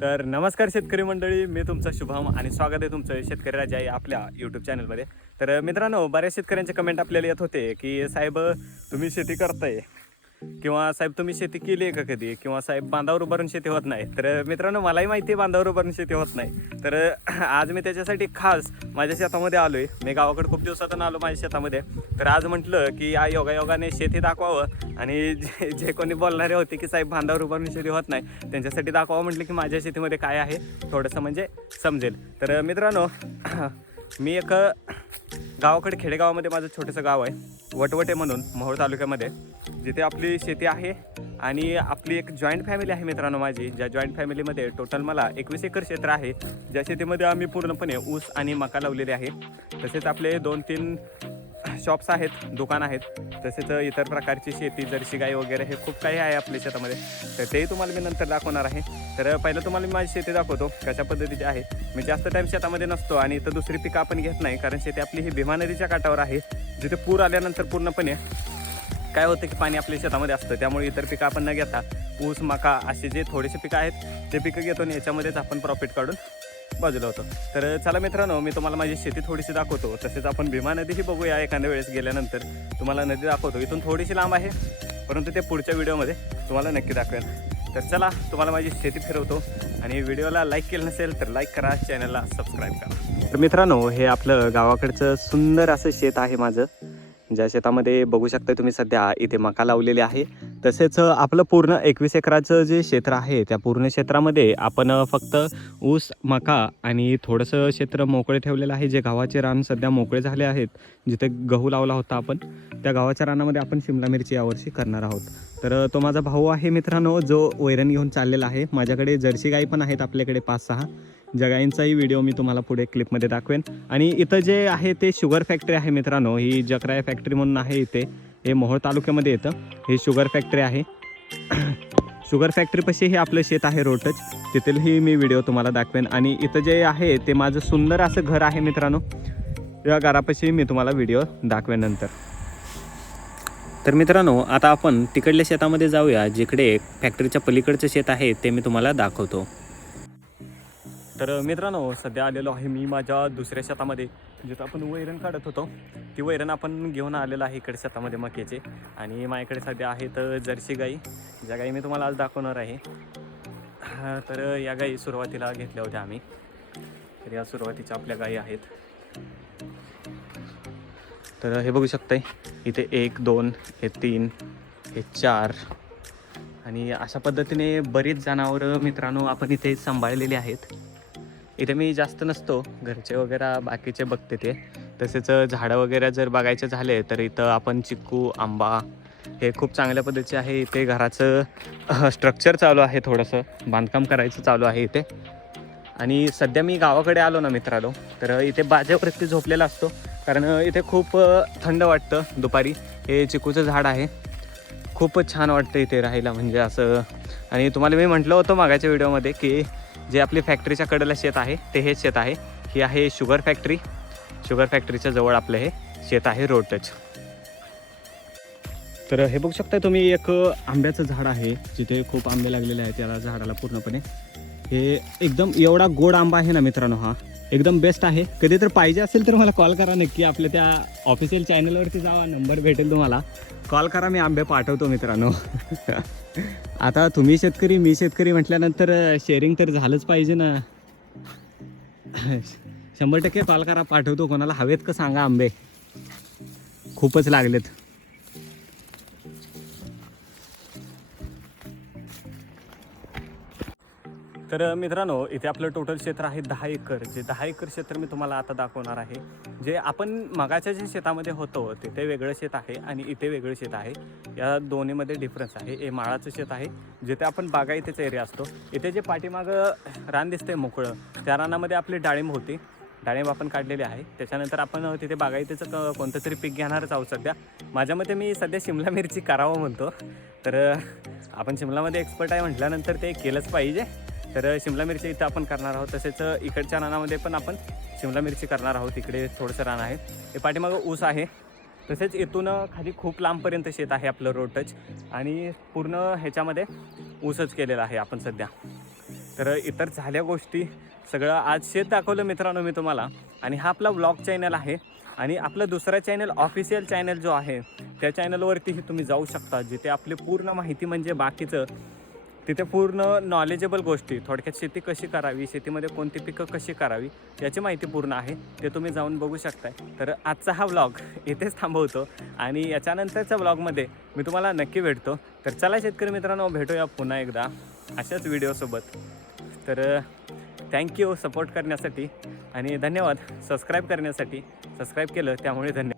तर नमस्कार शेतकरी मंडळी मी तुमचा शुभम आणि स्वागत आहे तुमचं शेतकरी राजा या आपल्या यूट्यूब चॅनलमध्ये तर मित्रांनो बऱ्याच शेतकऱ्यांचे कमेंट आपल्याला येत होते की साहेब तुम्ही शेती करताय. किंवा साहेब तुम्ही शेती केली आहे का कधी? किंवा साहेब बांधावर उभारून शेती होत नाही. तर मित्रांनो मलाही माहिती आहे बांधावर उभारून शेती होत नाही. तर आज मी त्याच्यासाठी खास माझ्या शेतामध्ये आलो आहे मी गावाकडे खूप दिवसातून आलो माझ्या शेतामध्ये. तर आज म्हटलं की या योगायोगाने शेती दाखवावं. आणि जे जे कोणी बोलणारे होते की साहेब बांधावर उभारून शेती होत नाही त्यांच्यासाठी दाखवावं म्हटलं की माझ्या शेतीमध्ये काय आहे थोडंसं म्हणजे समजेल. तर मित्रांनो मी एक गावाकडे खेडेगावामध्ये माझं छोटंसं गाव आहे. वटवटे म्हणून मोहोळ तालुक्यामध्ये. जिथे आपली शेती आहे आणि आपली एक जॉईंट फॅमिली आहे मित्रांनो माझी ज्या जॉईंट फॅमिलीमध्ये टोटल मला एकवीस एकर क्षेत्र आहे. ज्या शेतीमध्ये आम्ही पूर्णपणे ऊस आणि मका लावलेले आहे तसेच आपले दोन तीन शॉप्स आहेत दुकान आहेत. तसेच इतर प्रकारची शेती जर्सी गाई वगैरे हे खूप काही आहे आपल्या शेतामध्ये. तर तेही तुम्हाला मी नंतर दाखवणार आहे. तर पहिलं तुम्हाला मी माझी शेती दाखवतो कशा पद्धतीची आहे. मी जास्त टाईम शेतामध्ये नसतो आणि इथं दुसरी पिकं आपण घेत नाही कारण शेती आपली ही भीमा नदीच्या काठावर आहे. जिथे पूर आल्यानंतर पूर्णपणे काय होतं की पाणी आपल्या शेतामध्ये असतं त्यामुळे इतर पिकं आपण न घेता ऊस मका असे जे थोडेसे पिकं आहेत ते पिकं घेतो आणि याच्यामध्येच आपण प्रॉफिट काढून बाजूला होतो. तर चला मित्रांनो मी तुम्हाला माझी शेती थोडीशी दाखवतो. तसेच आपण भीमा नदीही बघूया एखाद्या वेळेस गेल्यानंतर. तुम्हाला नदी दाखवतो. इथून थोडीशी लांब आहे परंतु ते पुढच्या व्हिडिओमध्ये तुम्हाला नक्की दाखवेल तर चला तुम्हाला माझी शेती फिरवतो. आणि व्हिडिओला लाईक केलं नसेल तर लाईक करा चॅनलला सबस्क्राईब करा. तर मित्रांनो हे आपलं गावाकडचं सुंदर असं शेत आहे माझं. ज्या शेतामध्ये बघू शकता तुम्ही सध्या इथे मका लावलेली आहे. तसेच आपलं पूर्ण एकवीस एकराचं जे क्षेत्र आहे त्या पूर्ण क्षेत्रामध्ये आपण फक्त ऊस मका आणि थोडंसं क्षेत्र मोकळे ठेवलेलं आहे. जे गव्हाचे रान सध्या मोकळे झाले आहेत जिथे गहू लावला होता आपण त्या गव्हाच्या रानामध्ये आपण शिमला मिरची यावर्षी करणार आहोत. तर तो माझा भाऊ आहे मित्रांनो जो वैरण घेऊन चाललेला आहे. माझ्याकडे जर्सी गाई पण आहेत आपल्याकडे पाच सहा. जगाईंचाही गाईंचाही व्हिडिओ मी तुम्हाला पुढे क्लिपमध्ये दाखवेन. आणि इथं जे आहे ते शुगर फॅक्टरी आहे मित्रांनो ही जकराय फॅक्टरी म्हणून आहे इथे. हे मोहोळ तालुक्यामध्ये येतं. हे शुगर फॅक्टरी आहे. शुगर फॅक्टरीपाशी हे आपलं शेत आहे रोटच तिथेही मी व्हिडिओ तुम्हाला दाखवेन. आणि इथं जे आहे ते माझं सुंदर असं घर आहे मित्रांनो. या घरापाशी मी तुम्हाला व्हिडिओ दाखवेन नंतर. तर मित्रांनो आता आपण तिकडल्या शेतामध्ये जाऊया जिकडे फॅक्टरीच्या पलीकडचं शेत आहे ते मी तुम्हाला दाखवतो. तर मित्रांनो सध्या आलेलो आहे मी माझ्या दुसऱ्या शेतामध्ये जिथं आपण वैरण काढत होतो. ती वैरण आपण घेऊन आलेलं आहे इकडे शेतामध्ये मक्याचे. आणि माझ्याकडे सध्या आहेत जर्सी गाई ज्या गाई मी तुम्हाला आज दाखवणार आहे. तर या गाई सुरुवातीला घेतल्या होत्या आम्ही. तर या सुरुवातीच्या आपल्या गाई आहेत. तर हे बघू शकताय इथे एक दोन हे तीन हे चार. आणि अशा पद्धतीने बरीच जनावरं मित्रांनो आपण इथे सांभाळलेली आहेत. इथे मी जास्त नसतो. घरचे वगैरे बाकीचे बघते ते. तसेच झाडं वगैरे जर बघायचे झाले तर इथं आपण चिक्कू आंबा हे खूप चांगल्या पद्धतीचे आहे. इथे घराचं स्ट्रक्चर चालू आहे थोडंसं. बांधकाम करायचं चालू आहे इथे. आणि सध्या मी गावाकडे आलो ना मित्रालो तर इथे बाजेवरती झोपलेला असतो. कारण इथे खूप थंड वाटतं दुपारी. हे चिकूचं झाड आहे. खूपच छान वाटतं इथे राहायला म्हणजे असं. आणि तुम्हाला मी म्हटलं होतं मागाच्या व्हिडिओमध्ये की जे आपली फॅक्टरीच्या कडेला शेत आहे ते हे शेत आहे. ही आहे शुगर फॅक्टरी शुगर फॅक्टरीच्या जवळ आपलं हे शेत आहे रोड टच तर हे बघू शकता तुम्ही एक आंब्याचं झाड आहे. जिथे खूप आंबे लागलेले आहेत त्याला झाडाला पूर्णपणे. हे एकदम एवढा गोड आंबा आहे ना मित्रांनो हा. एकदम बेस्ट आहे. कधी तर पाहिजे असेल तर मला कॉल करा नक्की. आपल्या त्या ऑफिशियल चॅनलवरती जावा नंबर भेटेल तुम्हाला. कॉल करा मी आंबे पाठवतो मित्रांनो. आता तुम्ही शेतकरी मी शेतकरी म्हटल्यानंतर शेअरिंग तर झालंच पाहिजे ना. शंभर टक्के कॉल करा पाठवतो. कोणाला हवेत का सांगा आंबे. खूपच लागलेत. तर मित्रांनो इथे आपलं टोटल क्षेत्र आहे दहा एकर. जे दहा एकर क्षेत्र मी तुम्हाला आता दाखवणार आहे. जे आपण मगाच्या जे शेतामध्ये होतो तिथे वेगळं शेत आहे आणि इथे वेगळं शेत आहे. या दोन्हीमध्ये डिफरन्स आहे. हे माळाचं शेत आहे जिथे आपण बागायतीचा एरिया असतो. इथे जे पाठीमागं रान दिसतंय मोकळं त्या रानामध्ये आपली डाळिंब होती. डाळिंब आपण काढलेले आहे. त्याच्यानंतर आपण तिथे बागायतीचं क कोणतं तरी पीक घेणारच आहोत सध्या. माझ्या मते मी सध्या शिमला मिरची करावं म्हणतो. तर आपण शिमलामध्ये एक्सपर्ट आहे म्हटल्यानंतर ते केलंच पाहिजे. तर शिमला मिरची इथं आपण करणार आहोत. तसेच इकडच्या रानामध्ये पण आपण शिमला मिरची करणार आहोत. इकडे थोडंसं रान आहे. हे पाठीमागं ऊस आहे. तसेच इथून खाली खूप लांबपर्यंत शेत आहे आपलं रोड टच. आणि पूर्ण ह्याच्यामध्ये ऊसच केलेला आहे आपण सध्या. तर इतर झाल्या गोष्टी सगळं आज शेत दाखवलं मित्रांनो मी तुम्हाला. आणि हा आपला ब्लॉग चॅनल आहे. आणि आपलं दुसरा चॅनल ऑफिशियल चॅनल जो आहे त्या चॅनलवरतीही तुम्ही जाऊ शकता जिथे आपली पूर्ण माहिती म्हणजे बाकीचं तिथे पूर्ण नॉलेजेबल गोष्टी थोडक्यात शेती कशी करावी शेतीमध्ये कोणती पिकं कशी करावी याची माहिती पूर्ण आहे. ते तुम्ही जाऊन बघू शकताय. तर आजचा हा व्लॉग इथेच थांबवतो आणि याच्यानंतरच्या व्लॉगमध्ये मी तुम्हाला नक्की भेटतो. तर चला शेतकरी मित्रांनो भेटूया पुन्हा एकदा अशाच व्हिडिओसोबत तर थँक्यू सपोर्ट करण्यासाठी आणि धन्यवाद सबस्क्राईब करण्यासाठी. सबस्क्राईब केलं त्यामुळे धन्यवाद